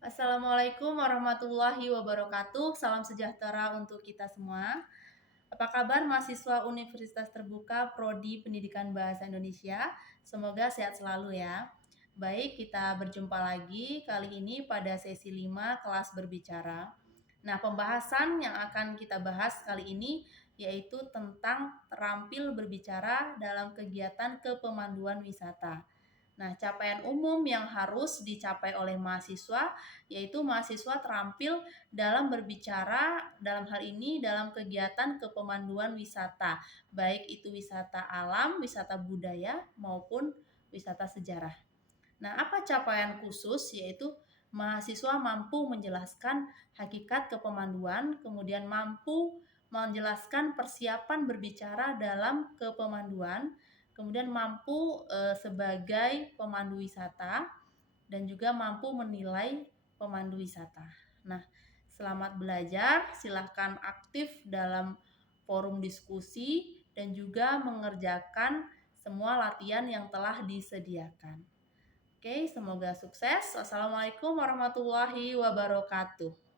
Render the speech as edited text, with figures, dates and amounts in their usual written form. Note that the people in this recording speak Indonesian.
Assalamualaikum warahmatullahi wabarakatuh. Salam sejahtera untuk kita semua. Apa kabar mahasiswa Universitas Terbuka Prodi Pendidikan Bahasa Indonesia? Semoga sehat selalu ya. Baik, kita berjumpa lagi kali ini pada sesi 5 kelas berbicara. Nah, pembahasan yang akan kita bahas kali ini yaitu tentang terampil berbicara dalam kegiatan kepemanduan wisata. Nah, capaian umum yang harus dicapai oleh mahasiswa yaitu mahasiswa terampil dalam berbicara, dalam hal ini dalam kegiatan kepemanduan wisata, baik itu wisata alam, wisata budaya maupun wisata sejarah. Nah, apa capaian khusus yaitu mahasiswa mampu menjelaskan hakikat kepemanduan, kemudian mampu menjelaskan persiapan berbicara dalam kepemanduan, kemudian mampu sebagai pemandu wisata dan juga mampu menilai pemandu wisata. Nah, selamat belajar, silahkan aktif dalam forum diskusi dan juga mengerjakan semua latihan yang telah disediakan. Oke, semoga sukses. Wassalamualaikum warahmatullahi wabarakatuh.